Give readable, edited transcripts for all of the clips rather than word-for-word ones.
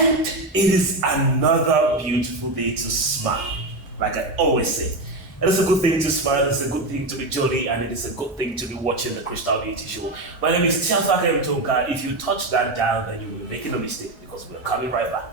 And it is another beautiful day to smile, like I always say. It is a good thing to smile, it's a good thing to be jolly, and it is a good thing to be watching the Crystal Beauty Show. My name is Tiafa Toga. If you touch that dial, then you will be making a mistake because we're coming right back.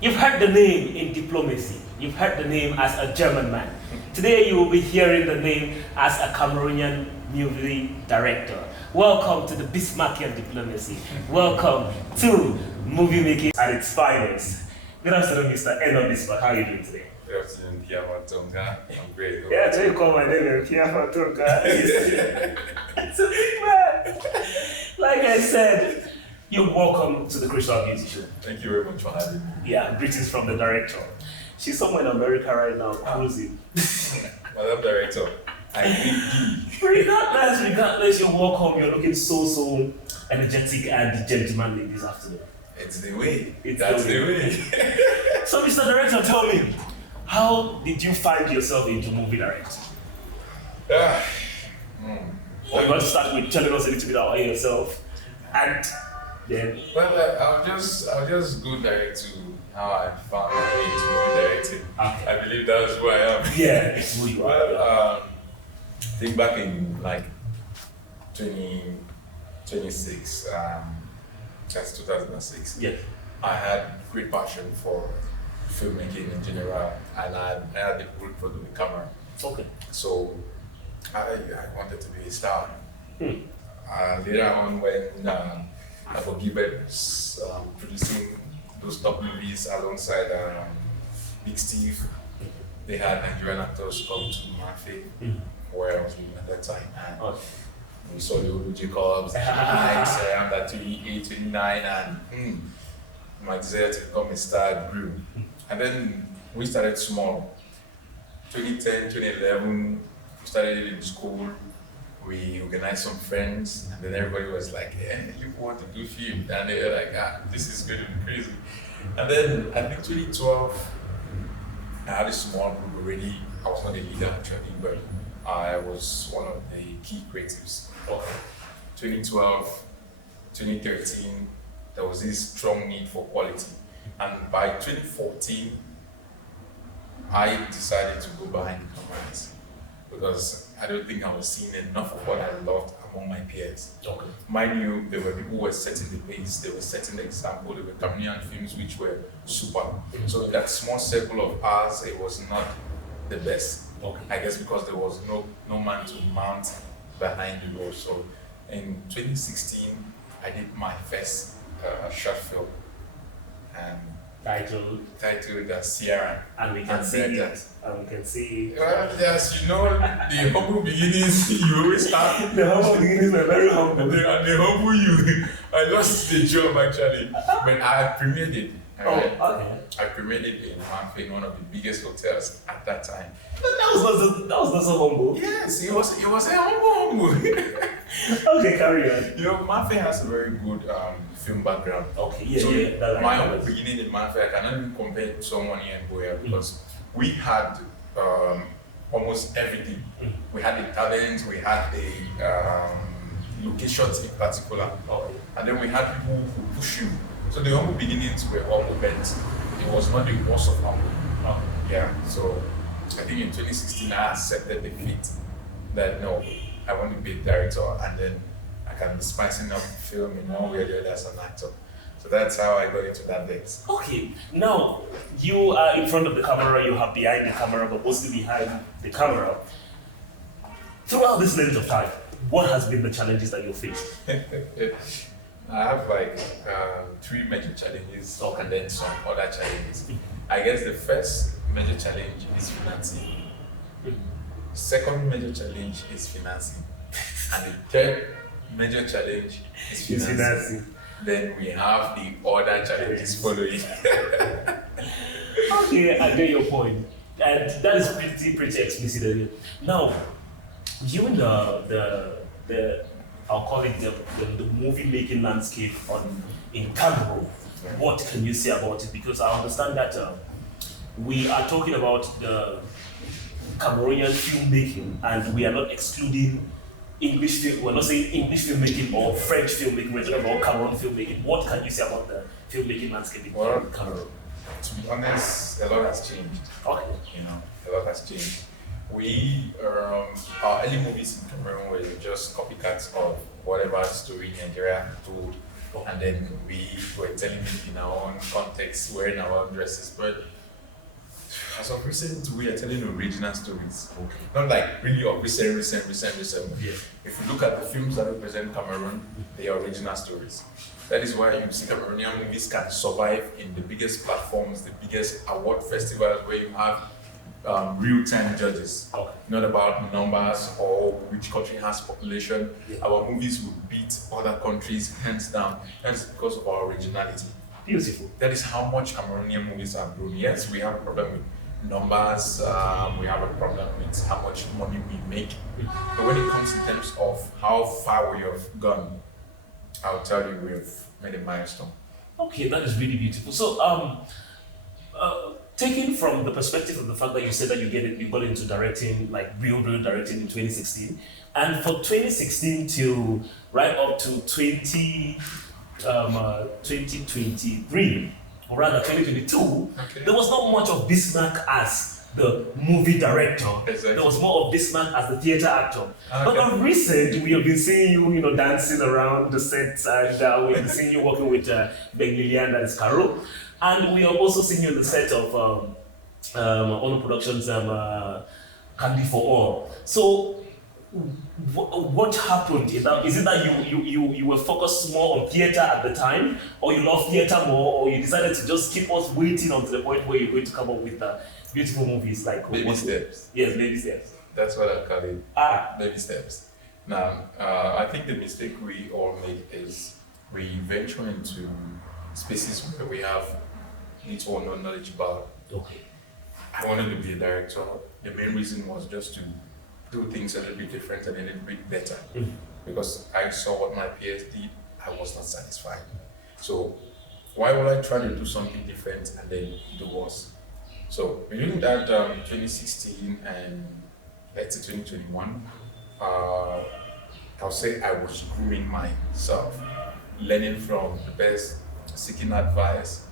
You've heard the name in diplomacy. You've heard the name as a German man. Today you will be hearing the name as a Cameroonian movie director. Welcome to the Bismarckian diplomacy. Welcome to movie making at its finest. Good afternoon, Mr. Enow Bismack. How are you doing today? Good afternoon, Tiafa. I'm great. Yeah, so you call my name Tiafa. It's a big man. Like I said, you're welcome to the Crystal Beauty Show. Thank you very much for having me. Yeah, greetings from the director. She's somewhere in America right now, cruising. Madam Director, I need Regardless, you're welcome. You're looking so energetic and gentlemanly this afternoon. It's the way. That's the way. So, Mr. Director, tell me, how did you find yourself into movie directing? Or you want to start with telling us a little bit about yourself, and then. Well, I'll just go direct to how I found my way into movie directing. Okay. I believe that's who I am. Yeah, it's who you are. Well, I think back in like 2026, that's 2006. Yes. I had great passion for filmmaking in general, and I had the pull for the camera. Okay. So I wanted to be a star. Later on, when I got given producing those top movies alongside Big Steve, they had Nigerian actors come to Murphy, where I was living at that time. And we saw the Olu Jacobs, I'm that 28, 29, and my desire to become a star grew. And then we started small. 2010, 2011, we started in school. We organized some friends, and then everybody was like, "Yeah, you want to do film?" And they were like, "This is going to be crazy." And then I think 2012, I had a small group already. I was not a leader actually, but I was one of the key creatives. 2012, 2013, there was this strong need for quality, and by 2014, I decided to go behind the cameras because I don't think I was seeing enough of what I loved among my peers. Okay. Mind you, there were people who were setting the pace, they were setting the example, there were Cameroonian films which were super. So in that small circle of ours, it was not the best. Okay. I guess because there was no man to mount behind the role. So in 2016, I did my first short film. And Titled Sierra. And we can see it. And we can see it. Well, yes, you know, the humble beginnings, you always start. The humble beginnings were very humble. And they humble you. I lost the job actually, but I premiered it. Okay. I premiered it in Murphy, in one of the biggest hotels at that time. That was not so humble. Yes, it was a humble. Okay, carry on. You know, Murphy has a very good film background. Okay, yeah, so yeah. My own beginning in Murphy, I cannot even compare it to someone here in Boya because we had almost everything. We had the talent, we had the locations in particular, and then we had people who push you. So the humble beginnings were humble, but it was not the worst of humble. Yeah, so I think in 2016 I accepted the fate that no, I want to be a director and then I can be spicing up film in one way or the other as an actor. So that's how I got into that date. Okay, now you are in front of the camera, you are behind the camera, but mostly behind the camera. Throughout this length of time, what has been the challenges that you faced? I have like 3 major challenges and then some other challenges. I guess the first major challenge is financing. Second major challenge is financing. And the third major challenge is financing. Then we have the other challenges following. Okay, I get your point. And that is pretty explicit. Now, given the I'll call it the movie making landscape in Cameroon, what can you say about it? Because I understand that we are talking about the Cameroonian filmmaking, and we are not excluding English film. We're not saying English filmmaking or French filmmaking. We're talking about Cameroon filmmaking. What can you say about the filmmaking landscape in Cameroon? To be honest, a lot has changed. Okay. A lot has changed. Our early movies in Cameroon were just copycats of whatever story Nigeria told, and then we were telling it in our own context, wearing our own dresses. But as of recent, we are telling original stories. Okay. Not like really of recent. Yeah. If you look at the films that represent Cameroon, they are original stories. That is why you see Cameroonian movies can survive in the biggest platforms, the biggest award festivals where you have real-time judges. Okay. Not about numbers or which country has population. Yeah. Our movies will beat other countries hands down. That is because of our originality. Beautiful. That is how much Cameroonian movies have grown. Yes, we have a problem with numbers, we have a problem with how much money we make. But when it comes in terms of how far we have gone, I'll tell you we've made a milestone. Okay, that is really beautiful. So, taking from the perspective of the fact that you said that you got into directing, like real directing in 2016, and for 2016 till right up to 2023, or rather 2022, Okay. there was not much of Bismack as the movie director. Exactly. There was more of Bismack as the theater actor. Okay. But of recent, we have been seeing you, dancing around the sets, and we have been seeing you working with Beg Lillian, that is Caro. And we have also seen you on the set of Honor Productions' Candy for All. So, what happened? Is it that you were focused more on theater at the time, or you love theater more, or you decided to just keep us waiting until the point where you're going to come up with beautiful movies like Baby steps. Yes, baby steps. That's what I call it. Baby steps. Now, I think the mistake we all make is we venture into spaces where we have little or no knowledge about. Okay. I wanted to be a director. The main reason was just to do things a little bit different and a little bit better. Mm. Because I saw what my peers did, I was not satisfied. So why would I try to do something different and then do worse? So between that 2016 and let's say 2021, I'll say I was grooming myself, learning from the best, seeking advice,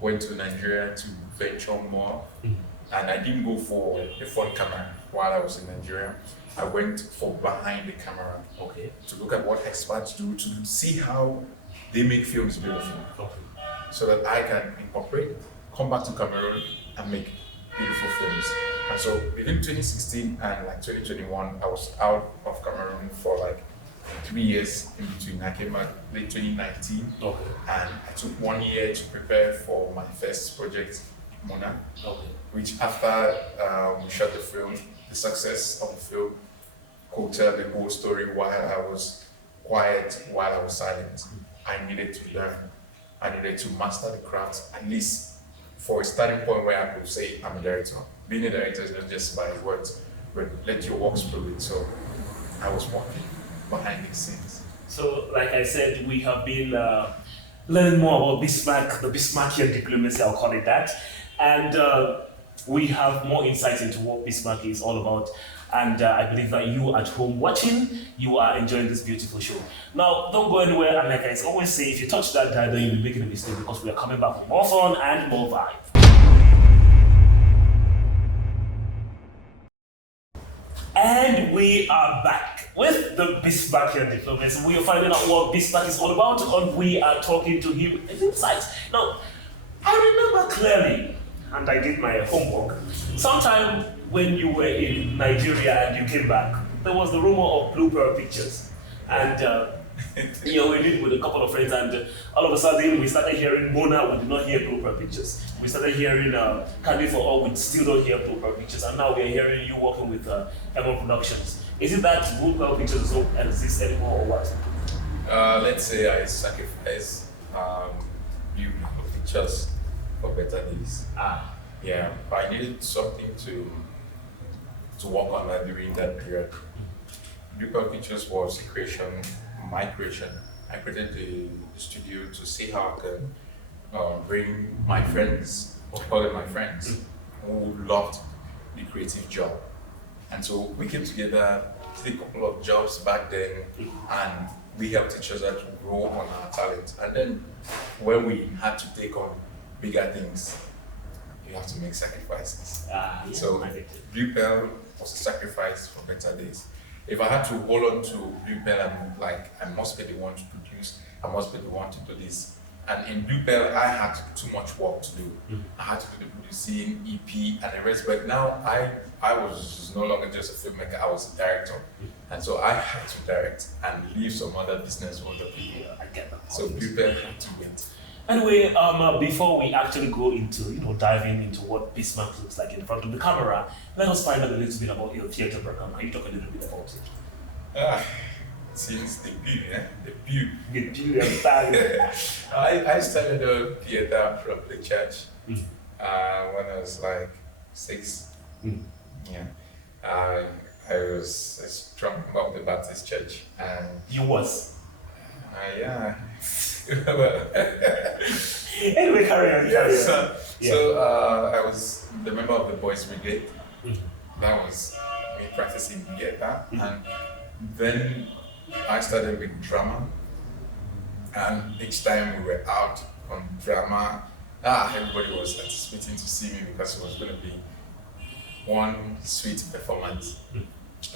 went to Nigeria to venture more, and I didn't go for the front camera while I was in Nigeria. I went for behind the camera, Okay. to look at what experts do, to see how they make films beautiful, Okay. so that I can incorporate, come back to Cameroon and make beautiful films. And so between 2016 and like 2021, I was out of Cameroon for like 3 years in between. I came back late 2019, Okay. and I took 1 year to prepare for my first project, Mona, Okay. which after we shot the film, the success of the film could tell the whole story while I was quiet, while I was silent. I needed to learn. I needed to master the craft, at least for a starting point where I could say I'm a director. Being a director is not just by words, but let your work prove it. So I was working behind the scenes. So, like I said, we have been learning more about Bismack, the Bismarckian diplomacy, I'll call it that. And we have more insight into what Bismack is all about. And I believe that you at home watching, you are enjoying this beautiful show. Now, don't go anywhere. And like I always say, if you touch that dial, then you'll be making a mistake, because we are coming back with more fun and more vibe. And we are back with the Bismarckian diplomacy. We are finding out what Bismack is all about, and we are talking to him his insights. Now, I remember clearly, and I did my homework, sometime when you were in Nigeria and you came back, there was the rumor of Blue Pearl Pictures. And we did with a couple of friends, and all of a sudden we started hearing Mona, we did not hear Blue Pearl Pictures. We started hearing Candy for All, we still don't hear Blue Pearl Pictures. And now we're hearing you working with Enow Productions. Is it that Blue Pearl Pictures don't exist anymore, or what? Let's say I sacrifice Blue Pearl Pictures for better days. Yeah, I needed something to work on that during that period. Group Pictures was my creation. I created the studio to see how I can bring my friends, or call them my friends, who loved the creative job. And so we came together, did a couple of jobs back then, and we helped each other to grow on our talent. And then when we had to take on bigger things, you have to make sacrifices. So Blue was a sacrifice for better days. If I had to hold on to Blue, I'm like, I must be the one to produce, I must be the one to do this. And in Blue, I had too much work to do. I had to do the producing, EP, and the rest. But now I was no longer just a filmmaker, I was a director. And so I had to direct and leave some other business for other people. I get that. So Blue had to wait. Anyway, before we actually go into, diving into what Bismack looks like in front of the camera, let us find out a little bit about your theatre background. Can you talk a little bit about it? Since the pew. The pew and bang. I started a theatre from the church when I was like 6. Yeah. I was a strong member of the Baptist church. And you was? Yeah. Anyway, carry on. So I was the member of the Boys Brigade. That was me practicing theatre. And then I started with drama. And each time we were out on drama, everybody was anticipating to see me because it was going to be one sweet performance.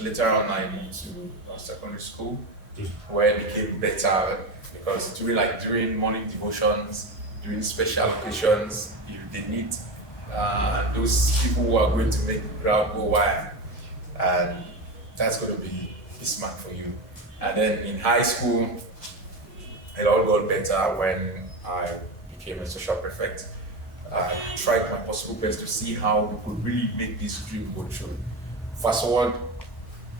Later on, I moved to secondary school, where it became better because during morning devotions, during special occasions, they need those people who are going to make the crowd go wild, and that's going to be Bismack for you. And then in high school, it all got better when I became a social prefect. I tried my possible best to see how we could really make this dream go true. Fast forward,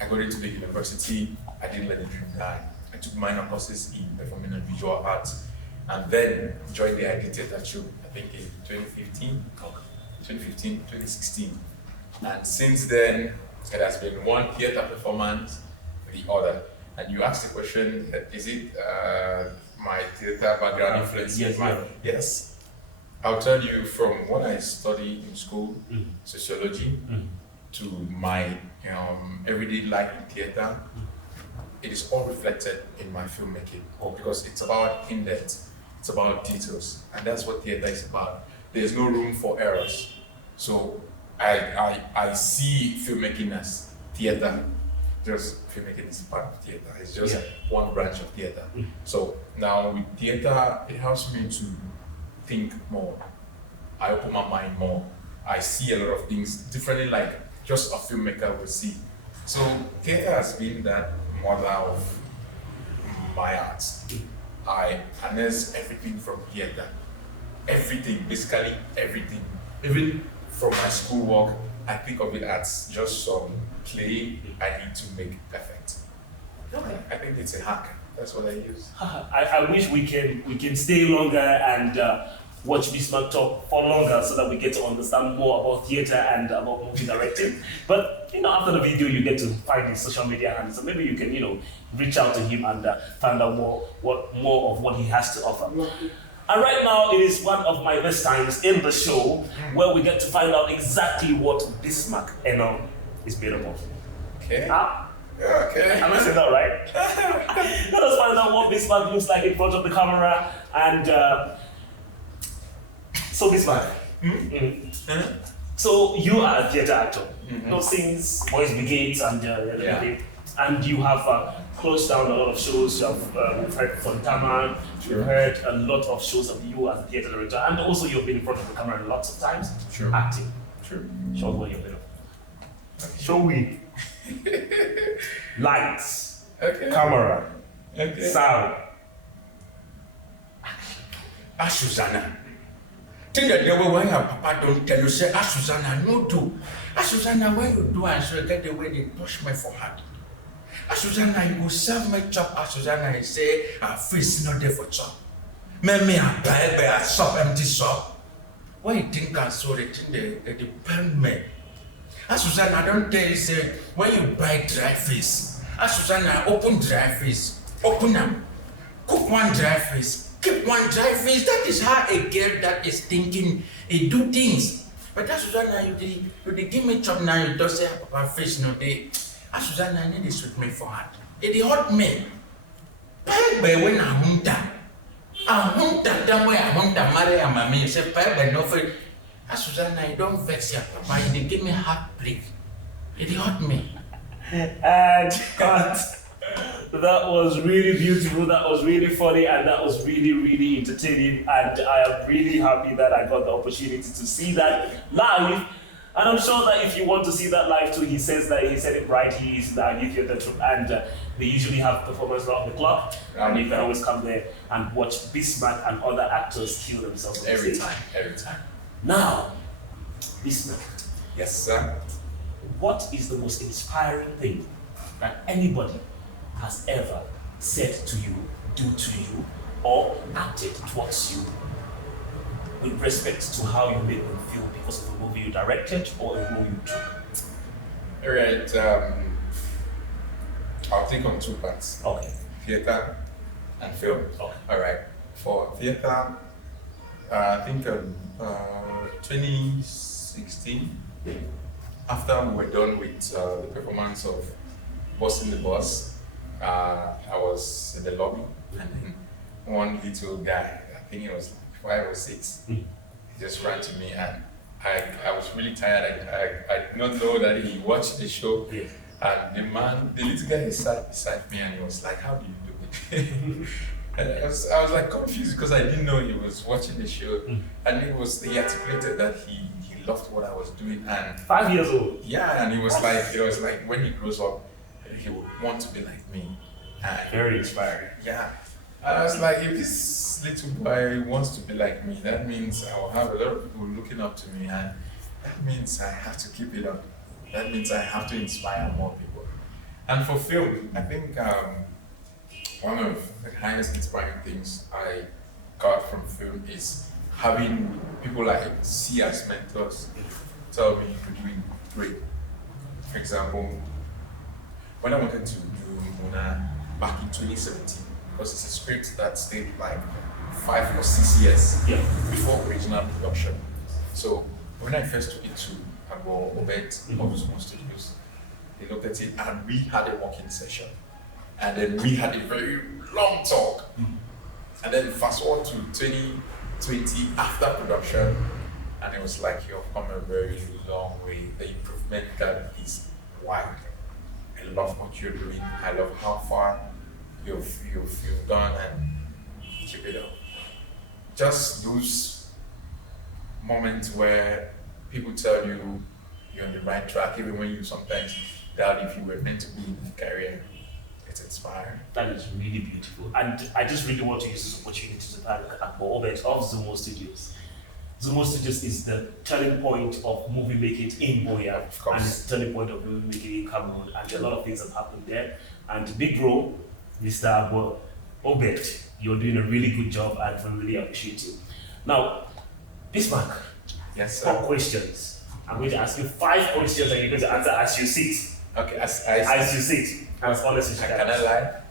I got into the university. I didn't let the dream die. I took minor courses in performing and visual arts, and then joined the ID Theatre Troupe, I think in 2016. And since then, it has been one theatre performance the other. And you asked the question, is it my theatre background influence? Yes. I'll tell you, from what I studied in school, sociology, to my everyday life in theatre, it is all reflected in my filmmaking. Because it's about in-depth, it's about details, and that's what theatre is about. There's no room for errors. So I see filmmaking as theatre. Just filmmaking is part of theatre. It's just one branch of theatre. So now with theatre, it helps me to think more. I open my mind more. I see a lot of things differently, like just a filmmaker would see. So theatre has been that mother of my arts. I harness everything from theatre. Everything, basically everything. Even from my schoolwork, I think of it as just some play I need to make perfect. Okay. I think it's a hack. That's what I use. I wish we can stay longer and watch Bismack talk for longer so that we get to understand more about theatre and about movie directing. But after the video, you get to find his social media handles, so maybe you can reach out to him and find out more of what he has to offer. And right now, it is one of my best times in the show where we get to find out exactly what Bismack is made of. Okay. Okay. Am I saying that right? Let us find out what Bismack looks like in front of the camera. And so Bismack, so you are a theatre actor. Since Boys Brigade and you have closed down a lot of shows. You have heard Fontana. You've heard a lot of shows of you as a theatre director, and also you've been in front of the camera lots of times acting. Show what you've been. Show me. Lights. Camera. Sound. Susanna. Tell the devil why your papa don't tell you, say, Susanna, no do. Susanna, why you do and so get the way they touch my forehead. Susanna, you go serve my chop. Susanna, you say, our face not there for chop. Me I buy a shop empty shop. Why you think I saw it in the pen me? Susanna, I don't tell you, say, when you buy dry fish, Susanna, open dry fish, open them, cook one dry fish, keep one dry fish. That is how a girl that is thinking, do things. But Susanna, you give me chop now, you just say, Papa, fish no day. Susanna, I need this with me for her. It hurt me. But when I want that way I want to marry a mammy, say, Papa, no for Susanna, you don't vex your Papa, you give me heartbreak. It hurt me. And that was really beautiful, that was really funny, and that was really, really entertaining. And I am really happy that I got the opportunity to see that live. And I'm sure that if you want to see that live too, he said it right, he is the Youth Theatre, and they usually have performance around the clock, and you can always come there and watch Bismack and other actors kill themselves on Every stage. time. Now, Bismack. Yes, sir. What is the most inspiring thing that anybody has ever said to you, do to you, or acted towards you with respect to how you made them feel because of a movie you directed or a role you took? All right. I'll take on two parts. Okay. Theater and film. Okay. All right. For theater, I think 2016, after we were done with the performance of Boss in the Bus, I was in the lobby, and then one little guy, I think he was like 5 or 6, he just ran to me, and I was really tired. I did not know that he watched the show. Yeah. And the little guy sat beside me, and he was like, "How do you do it?" And I was like confused because I didn't know he was watching the show, and he articulated that he loved what I was doing, and 5 years old. yeah, and he was like when he grows up, he would want to be like me. And Very inspiring. yeah, I was like, if this little boy wants to be like me, that means I will have a lot of people looking up to me, and that means I have to keep it up. That means I have to inspire more people. And for film, I think one of the highest inspiring things I got from film is having people I see as mentors tell me you're doing great. For example, when I wanted to do Mona back in 2017, because it's a script that stayed like 5 or 6 years before original production. So when I first took it to Obed of Zomo Studios, they looked at it and we had a working session. And then we had a very long talk. And then fast forward to 2020 after production, and it was like, you've come a very long way. The improvement gap is wide. I love what you're doing. I love how far you've gone, and keep it up. Just those moments where people tell you you're on the right track, even when you sometimes doubt if you were meant to be in that career. It's inspiring. That is really beautiful. And I just really want to use this opportunity to thank Obed of Zomo Studios. Zomo Studios is the turning point of movie making in Boya, and it's the turning point of movie making in Cameroon, and a lot of things have happened there. And big bro, Mr. Obed, you're doing a really good job, and we really appreciate you. Now, Bismack, yes, sir. 4 questions. I'm going to ask you 5 questions, and you're going to answer as you sit. Okay, as you sit. As honest as you can. Can I lie?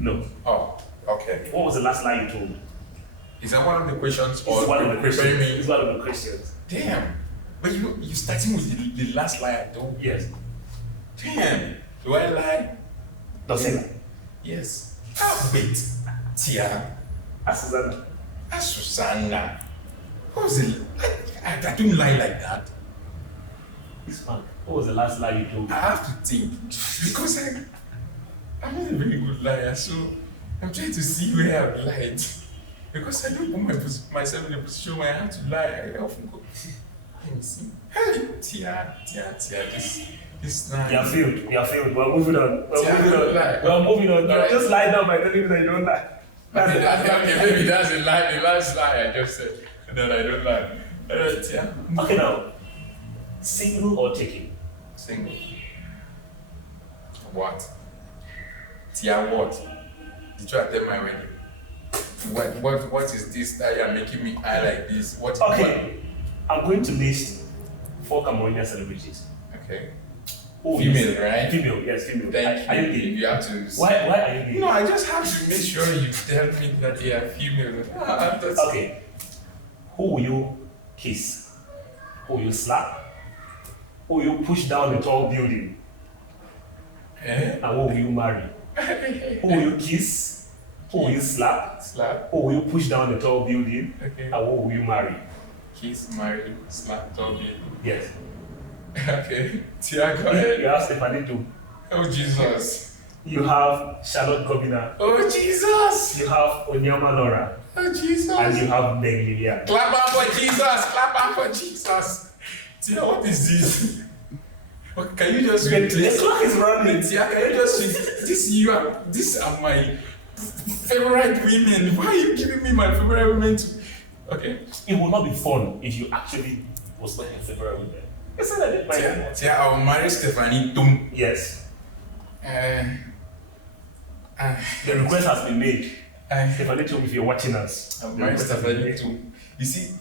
No. Oh, okay. What was the last lie you told me? Is that one of the questions? It's one of the questions. Me? It's one of the questions. Damn. But you starting with the last lie I told? Yes. Damn. Do I lie? Don't say that. Yes. Wait. Tia. Susanna. Susanna. What was it? I don't lie like that. Bismack, what was the last lie you told me? I have to think. Because I'm not a very good liar, so I'm trying to see where I've lied. Because I don't put myself in a position where I have to lie. I often go, let me see. Hey, Tia, this lie. You are failed. We're moving on. We're moving on. Right. Just lie down by telling me that you don't lie. Okay, maybe that's a lie. The last lie I just said. No, I don't lie. Tia. Okay, now. Single or taking? Single. What? Tia, what? Did you attend my wedding? What is this that you're making me eye like this? Okay. I'm going to list 4 Cameroonian celebrities. Okay. Who Female, is- right? Female, yes, female. Thank Are you. you gay? You have to. Why are you gay? No, I just have to make sure you tell me that they are female. Okay. Who will you kiss? Who will you slap? Who will you push down the tall building? Eh? And who will you marry? Who will you kiss? Who will you slap? Slap. Who will you push down the tall building? Okay. And who will you marry? Kiss, marry, slap, Toby. Yes. Okay. Tia, go ahead. You have Stephanie too. Oh, Jesus. You have Charlotte Gobina. Oh, Jesus. You have Onyama Laura. Oh, Jesus. And you have Meg Lillian. Clap up for Jesus. Clap up for Jesus. Tia, what is this? Okay, can you just read The clock is running. Tia, can you just read these are my favorite women. Why are you giving me my favorite women to? Okay. It will not be fun if you actually was not your favorite women. Isn't that it? Tia, I'll marry Stephanie Tum. Yes. The The request has been made. Stephanie Tum, if you're watching us. I'll the marry request has been Stephanie made. Tum. You see,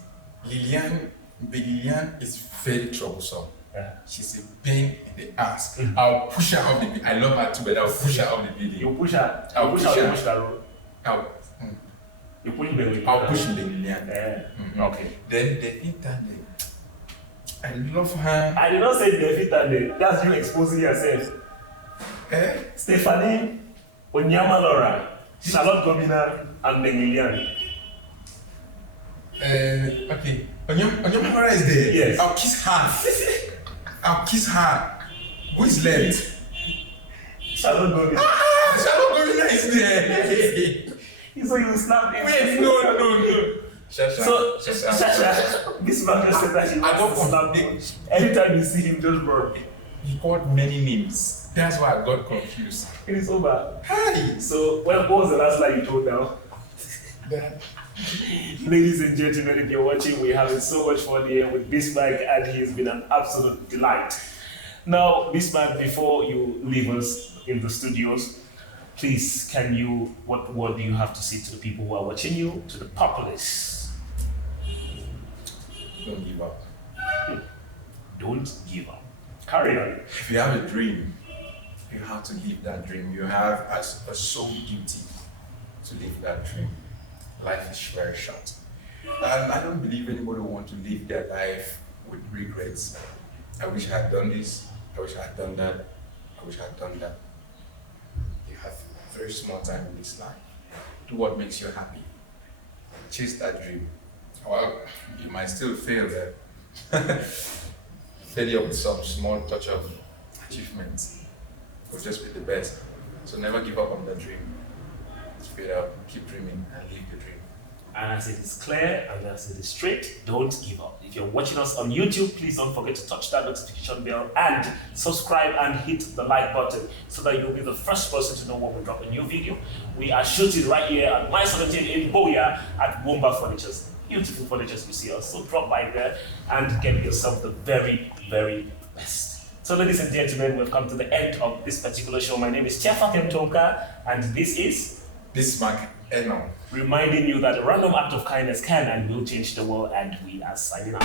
Lilian is very troublesome. Yeah. She's a pain in the ass. Mm. I'll push her off the building. I love her too, but I'll push her off the building. You push her. I'll You push push her. her. You push that road. You push the I'll push Lilian. Yeah. Okay. Then the internet. I love her. I did not say David and that's you exposing yourself. Eh? Stephanie, Onyama Laura, Charlotte Gobina, and Meg Lillian. Okay. Onyamara is there. Yes. I'll kiss her. I'll kiss her. Who is left? Charlotte Gobina. Shalom Gorilla is there. So you will snap it. Wait, no. Shasha. So, Shasha, this man just said that he I wants to got snap him. Anytime you see him, just run. He called many names. That's why I got confused. It is over. Hi. So, what was the last line you told now? Ladies and gentlemen, if you're watching, we're having so much fun here with Bismack, and he's been an absolute delight. Now, Bismack, before you leave us in the studios, please, what word do you have to say to the people who are watching you, to the populace? Don't give up. Don't give up. Carry on. If you have a dream, you have to live that dream. You have a soul duty to live that dream. Life is very short. And I don't believe anybody wants to live their life with regrets. I wish I had done this. I wish I had done that. I wish I had done that. You have a very small time in this life. Do what makes you happy. Chase that dream. Well, you might still fail there. Failure with some small touch of achievements will just be the best. So never give up on the dream. Straight up, keep dreaming and live the dream. And as it is clear and as it is straight, don't give up. If you're watching us on YouTube, please don't forget to touch that notification bell and subscribe and hit the like button so that you'll be the first person to know when we drop a new video. We are shooting right here at My 17 in Boya at Womba Furnitures. Beautiful furnitures you see us. So drop by there and get yourself the very, very best. So ladies and gentlemen, we've come to the end of this particular show. My name is Chefa Tonka, and this is Bismack Enow. reminding you that a random act of kindness can and will change the world, and we are signing out.